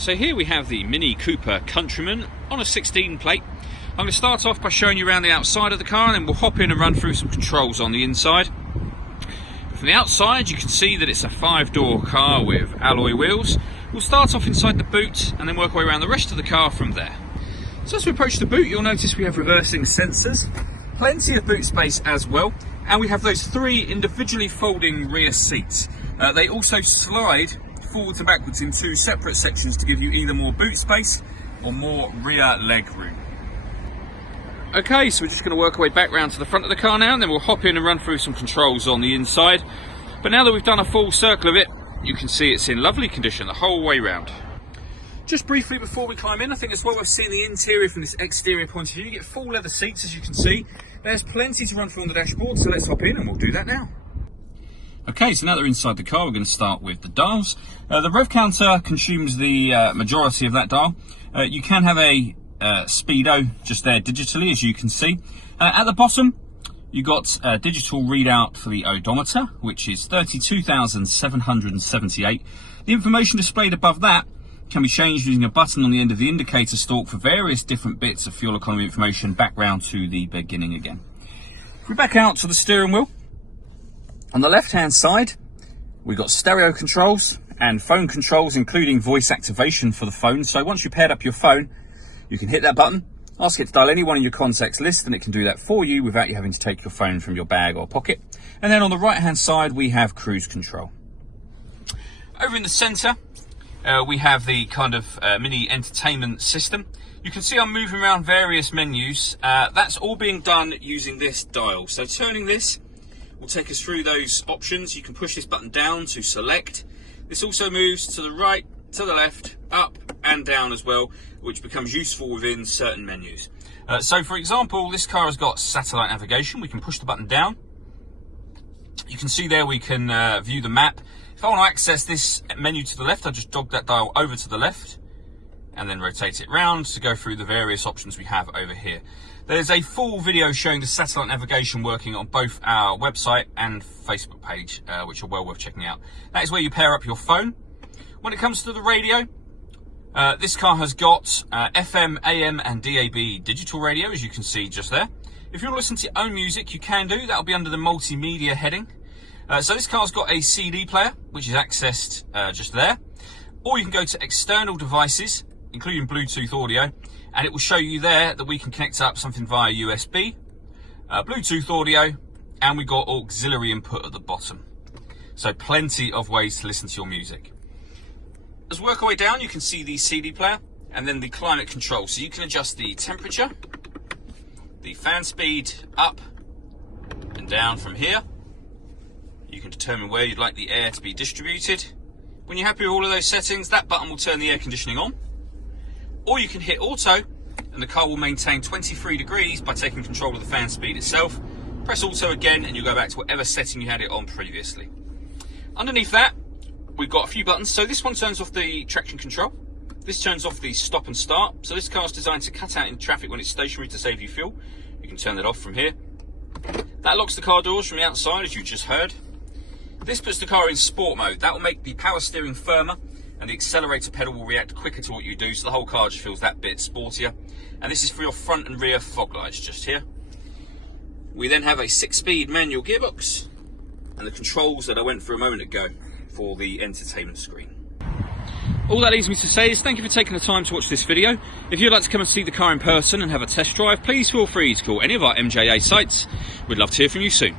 So here we have the Mini Cooper Countryman on a 16 plate. I'm going to start off by showing you around the outside of the car, and then we'll hop in and run through some controls on the inside. From the outside you can see that it's a 5-door car with alloy wheels. We'll start off inside the boot and then work our way around the rest of the car from there. So as we approach the boot, you'll notice we have reversing sensors, plenty of boot space as well, and we have those 3 individually folding rear seats. They also slide forwards and backwards in 2 separate sections to give you either more boot space or more rear leg room. Okay, so we're just going to work our way back round to the front of the car now, and then we'll hop in and run through some controls on the inside. But now that we've done a full circle of it, you can see it's in lovely condition the whole way round. Just briefly before we climb in, I think it's well worth seeing the interior from this exterior point of view. You get full leather seats, as you can see. There's plenty to run through on the dashboard, so let's hop in and we'll do that now. Okay, so now that we're inside the car, we're going to start with the dials. The rev counter consumes the majority of that dial. You can have a speedo just there digitally, as you can see. At the bottom, you've got a digital readout for the odometer, which is 32,778. The information displayed above that can be changed using a button on the end of the indicator stalk for various different bits of fuel economy information back round to the beginning again. If we back out to the steering wheel, on the left hand side we've got stereo controls and phone controls, including voice activation for the phone. So once you paired up your phone, you can hit that button, ask it to dial any one of your contacts list, and it can do that for you without you having to take your phone from your bag or pocket. And then on the right hand side we have cruise control. Over in the centre we have the kind of mini entertainment system. You can see I'm moving around various menus. That's all being done using this dial. So turning this will take us through those options. You can push this button down to select. This also moves to the right, to the left, up and down as well, which becomes useful within certain menus. So for example, this car has got satellite navigation. We can push the button down. You can see there we can view the map. If I want to access this menu to the left, I just jog that dial over to the left and then rotate it round to go through the various options we have over here. There's a full video showing the satellite navigation working on both our website and Facebook page, which are well worth checking out. That is where you pair up your phone. When it comes to the radio, this car has got FM, AM and DAB digital radio, as you can see just there. If you want to listen to your own music, you can do. That'll be under the multimedia heading. So this car's got a CD player, which is accessed just there. Or you can go to external devices, including Bluetooth audio, and it will show you there that we can connect up something via USB, Bluetooth audio, and we've got auxiliary input at the bottom. So plenty of ways to listen to your music. As we work our way down, you can see the CD player and then the climate control. So you can adjust the temperature, the fan speed up and down from here. You can determine where you'd like the air to be distributed. When you're happy with all of those settings, that button will turn the air conditioning on. Or you can hit auto and the car will maintain 23 degrees by taking control of the fan speed itself. Press auto again and you'll go back to whatever setting you had it on previously. Underneath that, we've got a few buttons. So this one turns off the traction control. This turns off the stop and start. So this car's designed to cut out in traffic when it's stationary to save you fuel. You can turn that off from here. That locks the car doors from the outside, as you just heard. This puts the car in sport mode. That will make the power steering firmer and the accelerator pedal will react quicker to what you do, so the whole car just feels that bit sportier. And this is for your front and rear fog lights just here. We then have a 6-speed manual gearbox and the controls that I went through a moment ago for the entertainment screen. All that leaves me to say is thank you for taking the time to watch this video. If you'd like to come and see the car in person and have a test drive, please feel free to call any of our MJA sites. We'd love to hear from you soon.